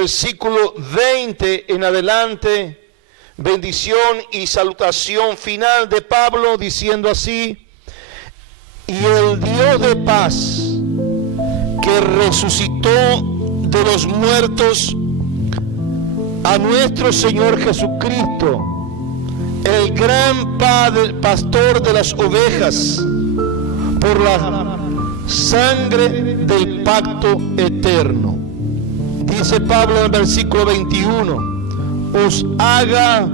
versículo 20 en adelante, bendición y salutación final de Pablo, diciendo así: y el Dios de paz, que resucitó de los muertos a nuestro Señor Jesucristo, el gran pastor de las ovejas, por la sangre del pacto eterno. Dice Pablo en el versículo 21, os haga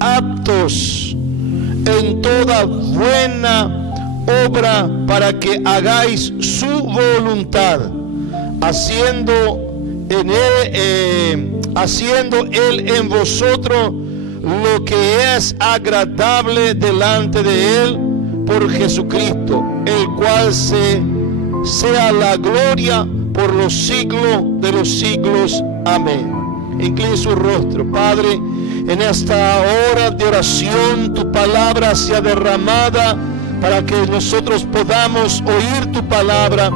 aptos en toda buena obra para que hagáis su voluntad, haciendo él en vosotros lo que es agradable delante de él por Jesucristo, el cual sea la gloria por los siglos de los siglos. Amén. Incline su rostro. Padre, en esta hora de oración tu palabra sea derramada para que nosotros podamos oír tu palabra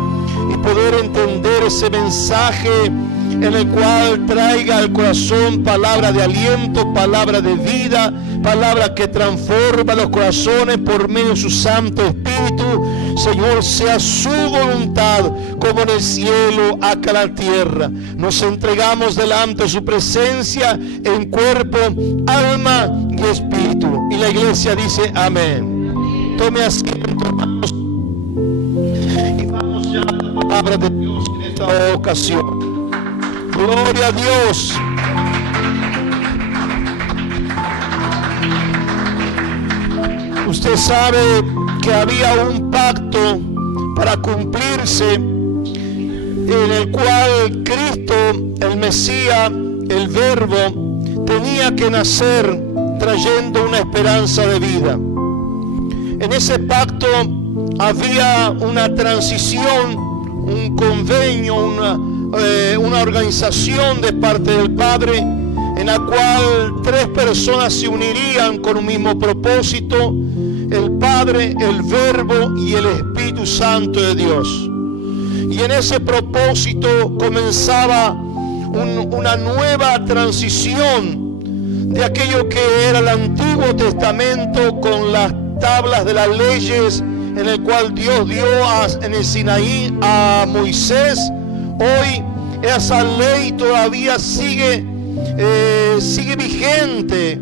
y poder entender ese mensaje en el cual traiga al corazón palabra de aliento, palabra de vida, palabra que transforma los corazones por medio de su Santo Espíritu. Señor, sea su voluntad como en el cielo, acá en la tierra. Nos entregamos delante de su presencia en cuerpo, alma y espíritu. Y la iglesia dice amén. Tome asiento, hermanos, y vamos ya a la palabra de Dios en esta ocasión. Gloria a Dios. Usted sabe que había un pacto para cumplirse, en el cual Cristo, el Mesías, el Verbo, tenía que nacer trayendo una esperanza de vida. En ese pacto había una transición, un convenio, una organización de parte del Padre, en la cual tres personas se unirían con un mismo propósito: el Padre, el Verbo y el Espíritu Santo de Dios. Y en ese propósito comenzaba una nueva transición de aquello que era el Antiguo Testamento, con las tablas de las leyes en el cual Dios dio en el Sinaí a Moisés. Hoy esa ley todavía sigue vigente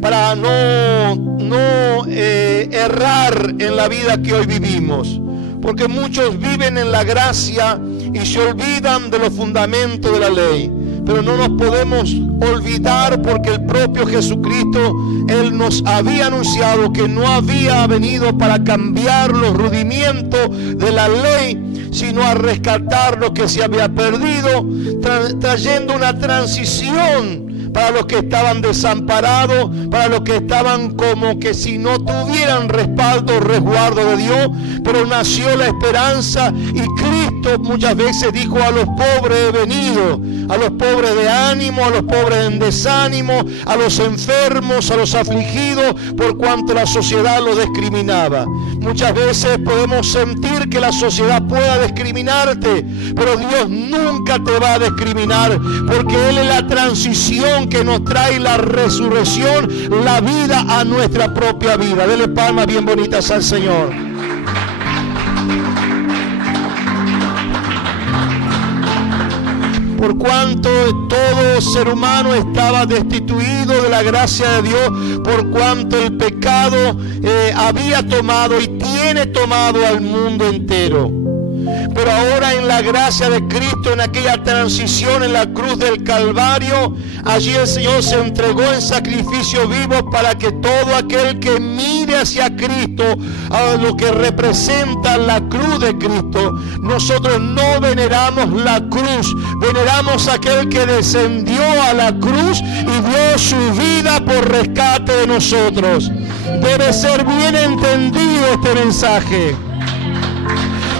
para no errar en la vida que hoy vivimos, porque muchos viven en la gracia y se olvidan de los fundamentos de la ley. Pero no nos podemos olvidar, porque el propio Jesucristo, Él nos había anunciado que no había venido para cambiar los rudimentos de la ley, sino a rescatar lo que se había perdido, trayendo una transición para los que estaban desamparados, para los que estaban como que si no tuvieran respaldo, resguardo de Dios. Pero nació la esperanza, y Cristo muchas veces dijo a los pobres: he venido, a los pobres de ánimo, a los pobres en desánimo, a los enfermos, a los afligidos, por cuanto la sociedad los discriminaba. Muchas veces podemos sentir que la sociedad pueda discriminarte, pero Dios nunca te va a discriminar, porque Él es la transición que nos trae la resurrección, la vida a nuestra propia vida. Dele palmas bien bonitas al Señor. Por cuanto todo ser humano estaba destituido de la gracia de Dios, por cuanto el pecado había tomado y tiene tomado al mundo entero. Pero ahora, en la gracia de Cristo, en aquella transición en la cruz del Calvario, allí el Señor se entregó en sacrificio vivo para que todo aquel que mire hacia Cristo, a lo que representa la cruz de Cristo, nosotros no veneramos la cruz, veneramos a aquel que descendió a la cruz y dio su vida por rescate de nosotros. Debe ser bien entendido este mensaje.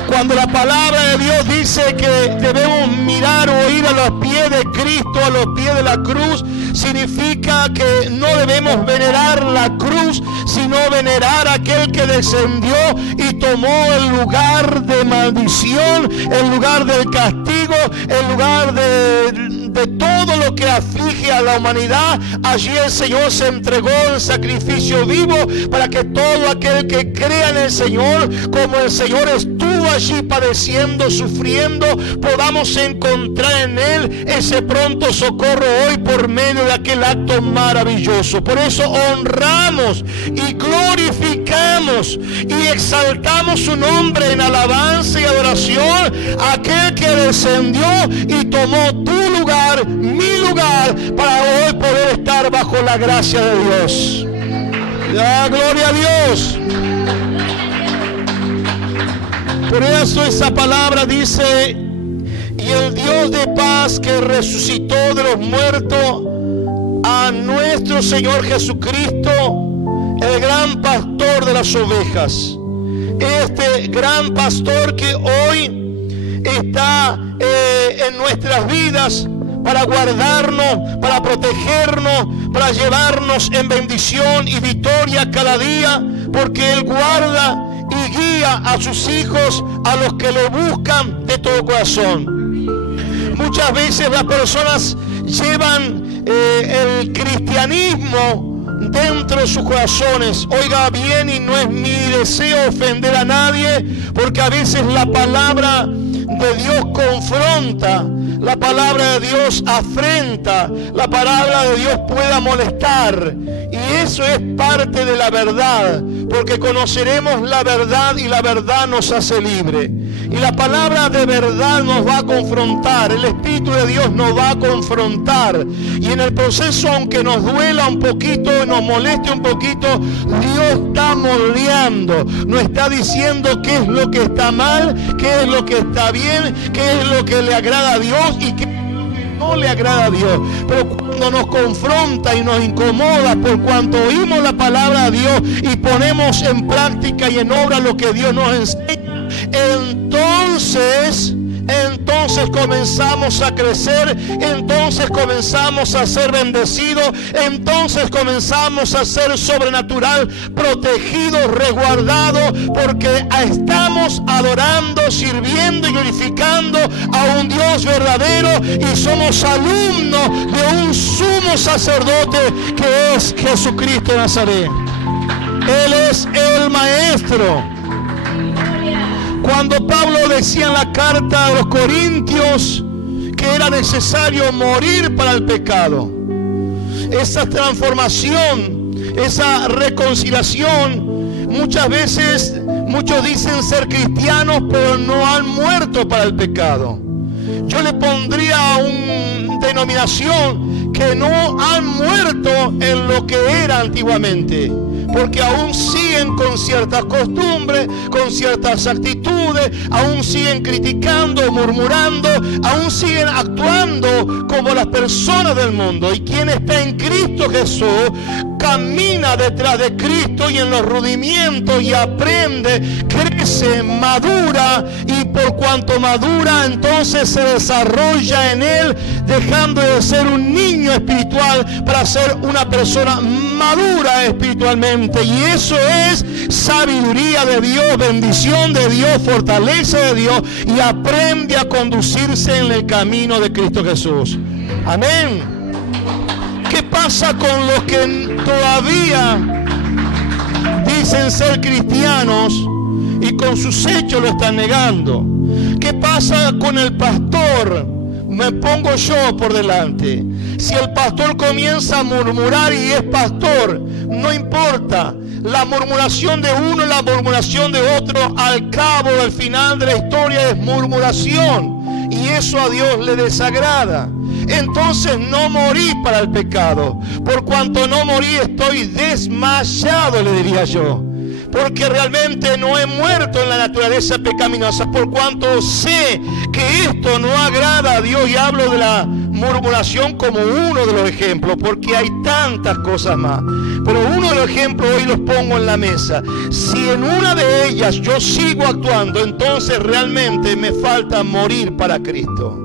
Cuando la palabra de Dios dice que debemos mirar o ir a los pies de Cristo, a los pies de la cruz, significa que no debemos venerar la cruz, sino venerar a aquel que descendió y tomó el lugar de maldición, el lugar del castigo, el lugar de de todo lo que aflige a la humanidad, allí el Señor se entregó en sacrificio vivo para que todo aquel que crea en el Señor, como el Señor estuvo allí padeciendo, sufriendo, podamos encontrar en Él ese pronto socorro hoy por medio de aquel acto maravilloso. Por eso honramos y glorificamos y exaltamos su nombre en alabanza y adoración, aquel que descendió y tomó tu lugar, mi lugar, para hoy poder estar bajo la gracia de Dios. Gloria a Dios. Por eso esa palabra dice: y el Dios de paz que resucitó de los muertos a nuestro Señor Jesucristo, el gran pastor de las ovejas. Este gran pastor que hoy está en nuestras vidas para guardarnos, para protegernos, para llevarnos en bendición y victoria cada día, porque Él guarda y guía a sus hijos, a los que lo buscan de todo corazón. Muchas veces las personas llevan el cristianismo dentro de sus corazones. Oiga bien, y no es mi deseo ofender a nadie, porque a veces la palabra de Dios confronta, la palabra de Dios afrenta, la palabra de Dios pueda molestar, y eso es parte de la verdad, porque conoceremos la verdad y la verdad nos hace libre. Y la palabra de verdad nos va a confrontar, el Espíritu de Dios nos va a confrontar, y en el proceso, aunque nos duela un poquito, nos moleste un poquito, Dios está moldeando, nos está diciendo qué es lo que está mal, qué es lo que está bien, qué es lo que le agrada a Dios y qué es lo que no le agrada a Dios. Pero cuando nos confronta y nos incomoda, por cuanto oímos la palabra de Dios y ponemos en práctica y en obra lo que Dios nos enseña, entonces comenzamos a crecer, entonces comenzamos a ser bendecidos, entonces comenzamos a ser sobrenatural, protegidos, resguardados, porque estamos adorando, sirviendo y glorificando a un Dios verdadero, y somos alumnos de un sumo sacerdote que es Jesucristo de Nazaret. Él es el maestro. Cuando Pablo decía en la carta a los Corintios que era necesario morir para el pecado, esa transformación, esa reconciliación, muchas veces muchos dicen ser cristianos pero no han muerto para el pecado. Yo le pondría una denominación que no han muerto en lo que era antiguamente, porque aún siguen con ciertas costumbres, con ciertas actitudes, aún siguen criticando, murmurando, aún siguen actuando como las personas del mundo. Y quien está en Cristo Jesús camina detrás de Cristo y en los rudimientos, y aprende, crece, madura, y por cuanto madura, entonces se desarrolla en él, dejando de ser un niño espiritual para ser una persona madura espiritualmente. Y eso es sabiduría de Dios, bendición de Dios, fortaleza de Dios, y aprende a conducirse en el camino de Cristo Jesús. Amén. ¿Qué pasa con los que todavía dicen ser cristianos y con sus hechos lo están negando? ¿Qué pasa con el pastor? Me pongo yo por delante. Si el pastor comienza a murmurar y es pastor, no importa. La murmuración de uno y la murmuración de otro, al cabo, al final de la historia, es murmuración. Y eso a Dios le desagrada. Entonces no morí para el pecado. Por cuanto no morí, estoy desmayado, le diría yo. Porque realmente no he muerto en la naturaleza pecaminosa, por cuanto sé que esto no agrada a Dios. Y hablo de la murmuración como uno de los ejemplos, porque hay tantas cosas más. Pero uno de los ejemplos hoy los pongo en la mesa. Si en una de ellas yo sigo actuando, entonces realmente me falta morir para Cristo.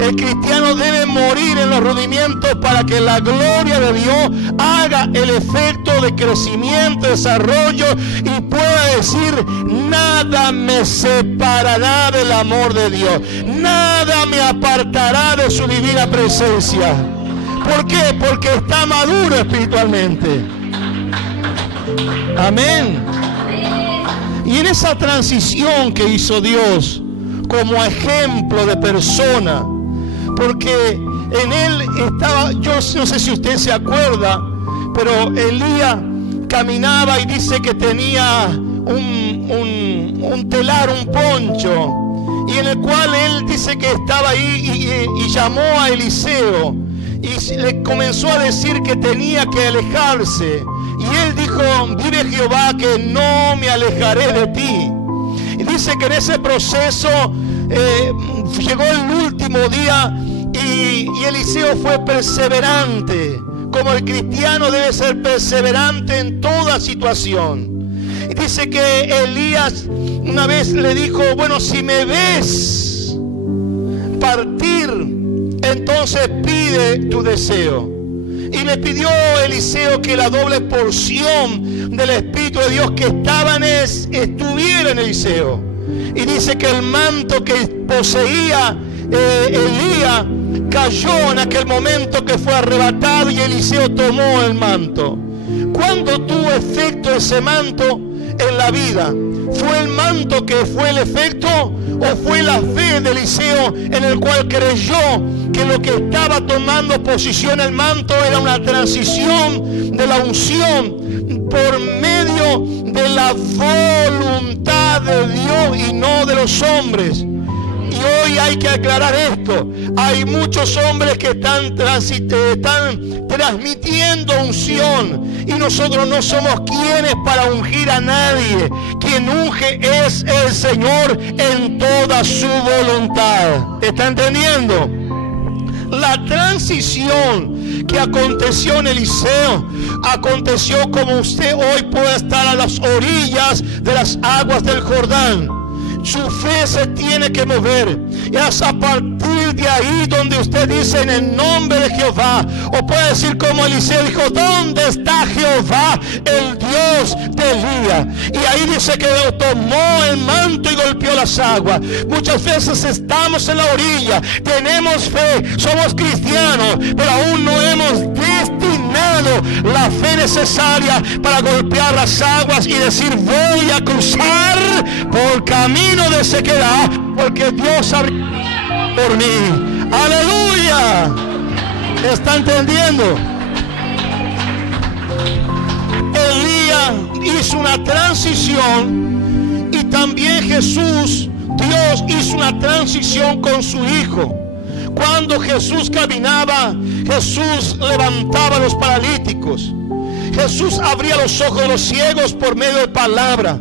El cristiano debe morir en los rudimentos para que la gloria de Dios haga el efecto de crecimiento, desarrollo y pueda decir: nada me separará del amor de Dios, nada me apartará de su divina presencia. ¿Por qué? Porque está maduro espiritualmente. Amén. Y en esa transición que hizo Dios como ejemplo de persona, porque en él estaba, yo no sé si usted se acuerda, pero Elías caminaba y dice que tenía un telar, un poncho, y en el cual él dice que estaba ahí y llamó a Eliseo y le comenzó a decir que tenía que alejarse. Y él dijo: vive Jehová que no me alejaré de ti. Y dice que en ese proceso llegó el último día y Eliseo fue perseverante, como el cristiano debe ser perseverante en toda situación. Y dice que Elías una vez le dijo: bueno, si me ves partir, entonces pide tu deseo. Y le pidió Eliseo que la doble porción del Espíritu de Dios que estaba en él estuviera en Eliseo. Y dice que el manto que poseía Elías cayó en aquel momento que fue arrebatado y Eliseo tomó el manto. ¿Cuándo tuvo efecto ese manto en la vida? ¿Fue el manto que fue el efecto o fue la fe de Eliseo en el cual creyó que lo que estaba tomando posición el manto era una transición de la unción por medio de la voluntad de Dios y no de los hombres? Y hoy hay que aclarar esto. Hay muchos hombres que están transmitiendo unción y nosotros no somos quienes para ungir a nadie. Quien unge es el Señor en toda su voluntad. ¿Está entendiendo? La transición que aconteció en Eliseo aconteció como usted hoy puede estar a las orillas de las aguas del Jordán. Su fe se tiene que mover. Y es a partir de ahí donde usted dice: en el nombre de Jehová. O puede decir como Eliseo dijo: ¿dónde está Jehová, el Dios de Elías? Y ahí dice que tomó el manto y golpeó las aguas. Muchas veces estamos en la orilla, tenemos fe, somos cristianos, pero aún no hemos destinado la fe necesaria para golpear las aguas y decir: voy a cruzar por camino de sequedad, porque Dios abrió por mí. ¡Aleluya! ¿Está entendiendo? Elías hizo una transición y también Jesús, Dios hizo una transición con su Hijo. Cuando Jesús caminaba, Jesús levantaba a los paralíticos. Jesús abría los ojos de los ciegos por medio de palabra.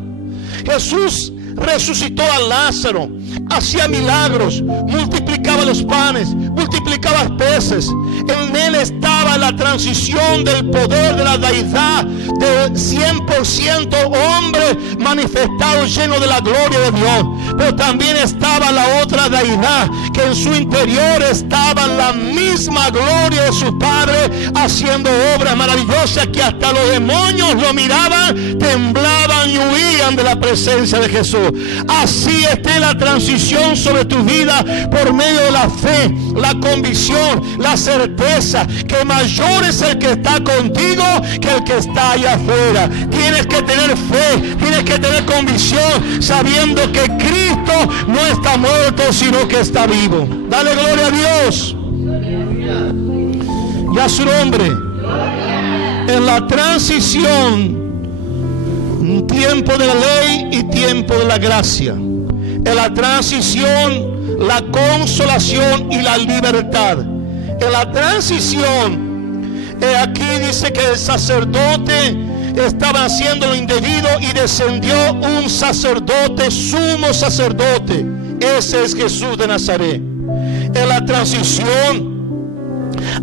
Jesús resucitó a Lázaro, hacía milagros, multiplicaba los panes, multiplicaba peces. En él estaba la transición del poder de la deidad, de 100% hombre manifestado, lleno de la gloria de Dios. Pero también estaba la otra deidad, que en su interior estaba la misma gloria de su Padre, haciendo obras maravillosas que hasta los demonios lo miraban, temblaban y huían de la presencia de Jesús. Así esté la transición sobre tu vida por medio de la fe, la convicción, la certeza que mayor es el que está contigo que el que está allá afuera. Tienes que tener fe, tienes que tener convicción, sabiendo que Cristo no está muerto, sino que está vivo. Dale gloria a Dios y a su nombre. En la transición, tiempo de la ley y tiempo de la gracia. En la transición, la consolación y la libertad. En la transición, aquí dice que el sacerdote estaba haciendo lo indebido y descendió un sacerdote, sumo sacerdote. Ese es Jesús de Nazaret. En la transición,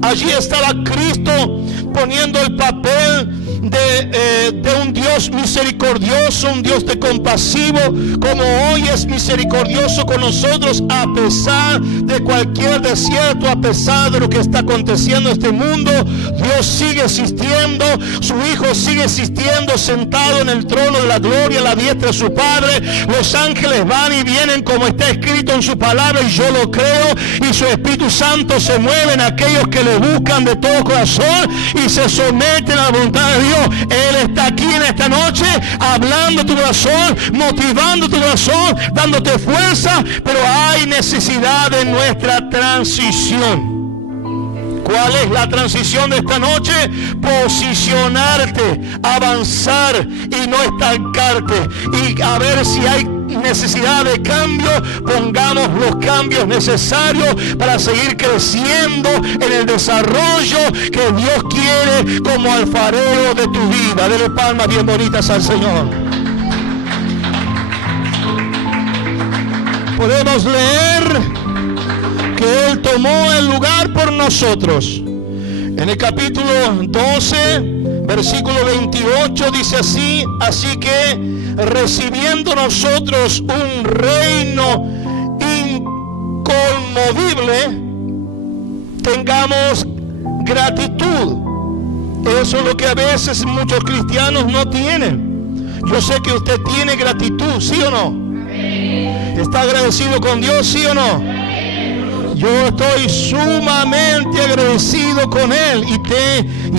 allí estaba Cristo poniendo el papel de un Dios misericordioso, un Dios de compasivo, como hoy es misericordioso con nosotros a pesar de cualquier desierto, a pesar de lo que está aconteciendo en este mundo. Dios sigue existiendo, su Hijo sigue existiendo, sentado en el trono de la gloria a la diestra de su Padre. Los ángeles van y vienen como está escrito en su palabra, y yo lo creo, y su Espíritu Santo se mueve en aquellos que le buscan de todo corazón y se someten a la voluntad de Dios. Él está aquí en esta noche hablando tu corazón, motivando tu corazón, dándote fuerza, pero hay necesidad de nuestra transición. ¿Cuál es la transición de esta noche? Posicionarte, avanzar y no estancarte. Y a ver si hay necesidad de cambio, pongamos los cambios necesarios para seguir creciendo en el desarrollo que Dios quiere como alfarero de tu vida. Dele palmas bien bonitas al Señor. Podemos leer que Él tomó el lugar por nosotros. En el capítulo 12, versículo 28 dice así: así que recibiendo nosotros un reino inconmovible, tengamos gratitud. Eso es lo que a veces muchos cristianos no tienen. Yo sé que usted tiene gratitud, ¿sí o no? ¿Está agradecido con Dios, sí o no? Yo estoy sumamente agradecido con Él, y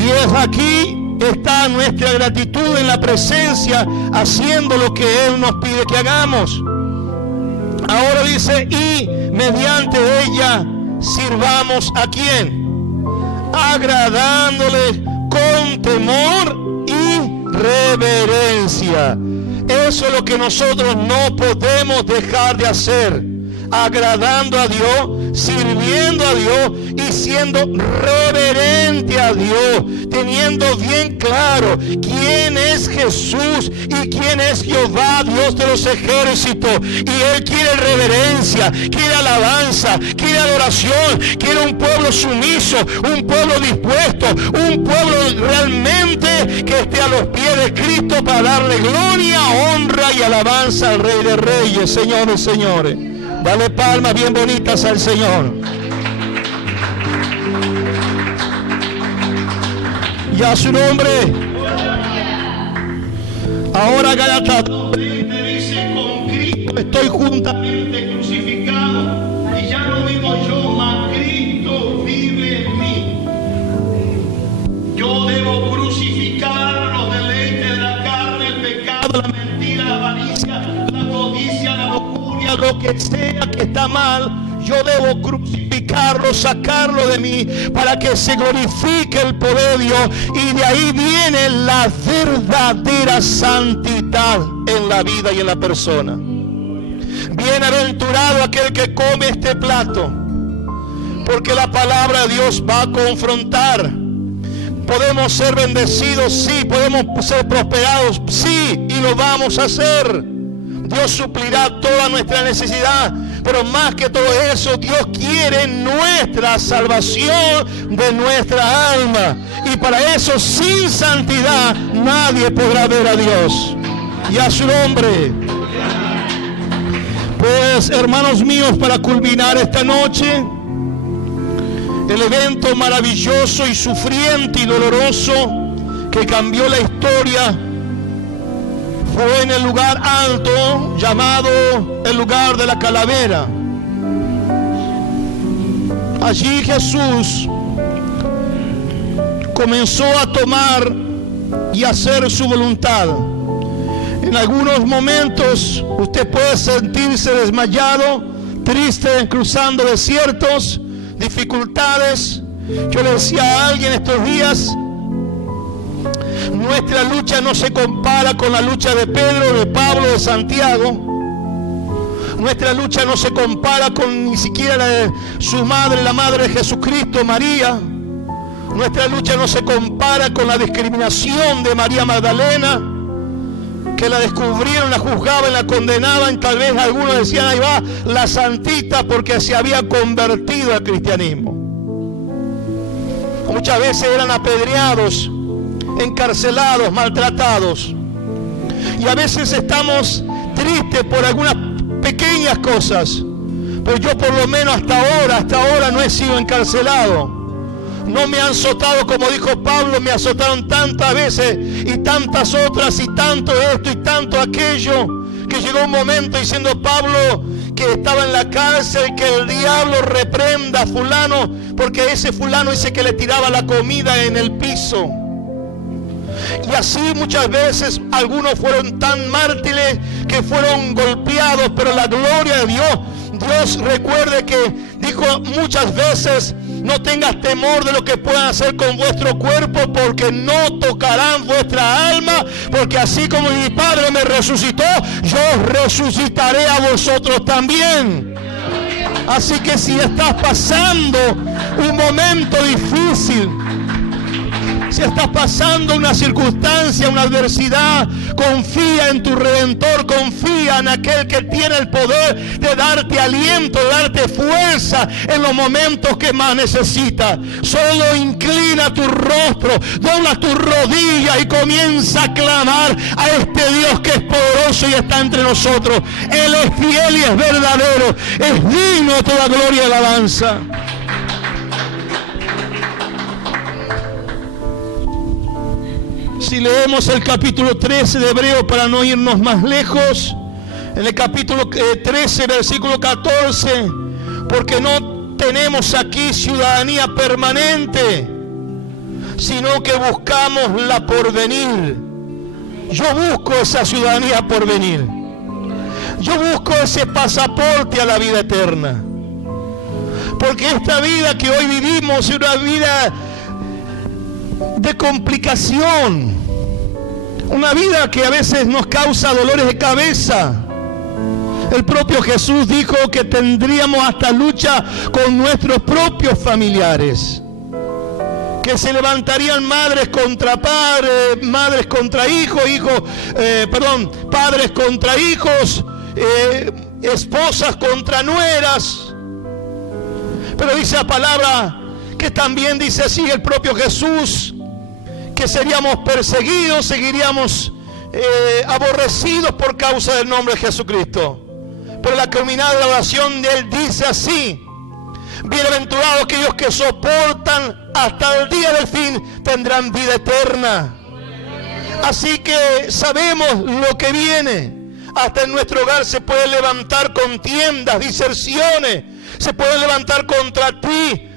es aquí está nuestra gratitud en la presencia, haciendo lo que Él nos pide que hagamos. Ahora dice: y mediante ella sirvamos ¿a quién? Agradándole con temor y reverencia. Eso es lo que nosotros no podemos dejar de hacer. Agradando a Dios, sirviendo a Dios y siendo reverente a Dios, teniendo bien claro quién es Jesús y quién es Jehová, Dios de los ejércitos. Y Él quiere reverencia, quiere alabanza, quiere adoración, quiere un pueblo sumiso, un pueblo dispuesto, un pueblo realmente que esté a los pies de Cristo para darle gloria, honra y alabanza al Rey de Reyes, Señores, señores. Dale palmas bien bonitas al Señor. Y a su nombre. Ahora Gálatas 20 dice: con Cristo estoy juntamente crucificado, y ya no vivo yo, mas Cristo vive en mí. Yo debo crucificar los deleites de la carne, el pecado, la mentira, la avaricia, la codicia, la lujuria, lo que sea que está mal. Yo debo crucificarlo, sacarlo de mí, para que se glorifique el poder de Dios. Y de ahí viene la verdadera santidad en la vida y en la persona. Bienaventurado aquel que come este plato, porque la palabra de Dios va a confrontar. Podemos ser bendecidos, sí. Podemos ser prosperados, sí. Y lo vamos a hacer. Dios suplirá toda nuestra necesidad. Pero más que todo eso, Dios quiere nuestra salvación de nuestra alma. Y para eso, sin santidad, nadie podrá ver a Dios. Y a su nombre. Pues, hermanos míos, para culminar esta noche, el evento maravilloso y sufriente y doloroso que cambió la historia fue en el lugar alto llamado el lugar de la calavera. Allí Jesús comenzó a tomar y hacer su voluntad. En algunos momentos usted puede sentirse desmayado, triste, cruzando desiertos, dificultades. Yo le decía a alguien estos días: nuestra lucha no se compara con la lucha de Pedro, de Pablo, de Santiago. Nuestra lucha no se compara con ni siquiera la de su madre, la madre de Jesucristo, María. Nuestra lucha no se compara con la discriminación de María Magdalena, que la descubrieron, la juzgaban, la condenaban. Tal vez algunos decían: ahí va la santita, porque se había convertido al cristianismo. Muchas veces eran apedreados encarcelados, maltratados. Y a veces estamos tristes por algunas pequeñas cosas. Pero yo por lo menos hasta ahora no he sido encarcelado. No me han azotado, como dijo Pablo, me azotaron tantas veces y tantas otras y tanto esto y tanto aquello, que llegó un momento diciendo Pablo que estaba en la cárcel, que el diablo reprenda a fulano, porque ese fulano dice que le tiraba la comida en el piso. Y así muchas veces algunos fueron tan mártires que fueron golpeados, pero la gloria de Dios recuerde que dijo muchas veces: no tengas temor de lo que puedan hacer con vuestro cuerpo, porque no tocarán vuestra alma, porque así como mi Padre me resucitó, yo resucitaré a vosotros también. Así que si estás pasando un momento difícil, si estás pasando una circunstancia, una adversidad, confía en tu Redentor, confía en aquel que tiene el poder de darte aliento, de darte fuerza en los momentos que más necesitas. Solo inclina tu rostro, dobla tus rodillas y comienza a clamar a este Dios que es poderoso y está entre nosotros. Él es fiel y es verdadero, es digno de toda gloria y alabanza. Si leemos el capítulo 13 de Hebreos para no irnos más lejos, en el capítulo 13, versículo 14, porque no tenemos aquí ciudadanía permanente, sino que buscamos la porvenir. Yo busco esa ciudadanía porvenir. Yo busco ese pasaporte a la vida eterna. Porque esta vida que hoy vivimos es una vida de complicación, una vida que a veces nos causa dolores de cabeza. El propio Jesús dijo que tendríamos hasta lucha con nuestros propios familiares, que se levantarían madres contra padres, madres contra hijos, padres contra hijos, esposas contra nueras. Pero dice la palabra que también dice así el propio Jesús, que seríamos perseguidos, seguiríamos aborrecidos por causa del nombre de Jesucristo. Pero la culminada de la oración de Él dice así: bienaventurados aquellos que soportan hasta el día del fin, tendrán vida eterna. Así que sabemos lo que viene. Hasta en nuestro hogar se puede levantar contiendas, diserciones, se pueden levantar contra ti.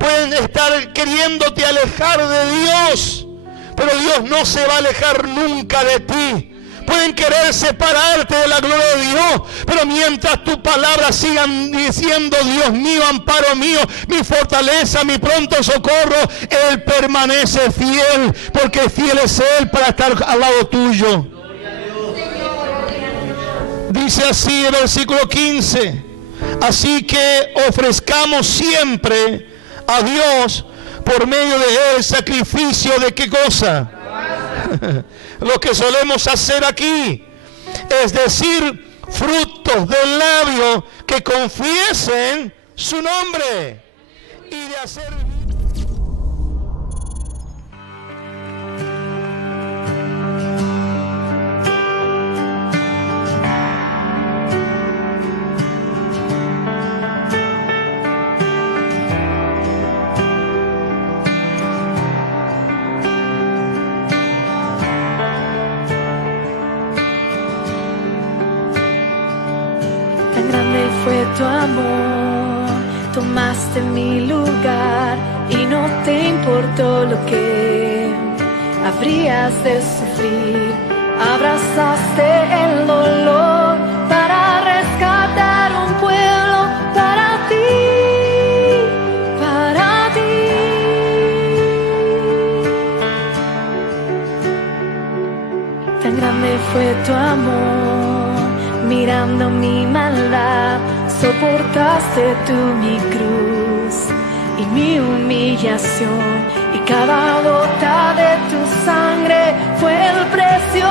Pueden estar queriéndote alejar de Dios, pero Dios no se va a alejar nunca de ti. Pueden querer separarte de la gloria de Dios, pero mientras tu palabra sigan diciendo: Dios mío, amparo mío, mi fortaleza, mi pronto socorro, Él permanece fiel, porque fiel es Él para estar al lado tuyo. Dice así el versículo 15: así que ofrezcamos siempre a Dios por medio de Él sacrificio de ¿qué cosa? Lo que solemos hacer aquí, es decir, frutos del labio que confiesen su nombre y de hacer. Fue tu amor, tomaste mi lugar y no te importó lo que habrías de sufrir. Abrazaste el dolor para rescatar un pueblo para ti, para ti. Tan grande fue tu amor, mirando mi maldad, soportaste tú mi cruz y mi humillación, y cada gota de tu sangre fue el precio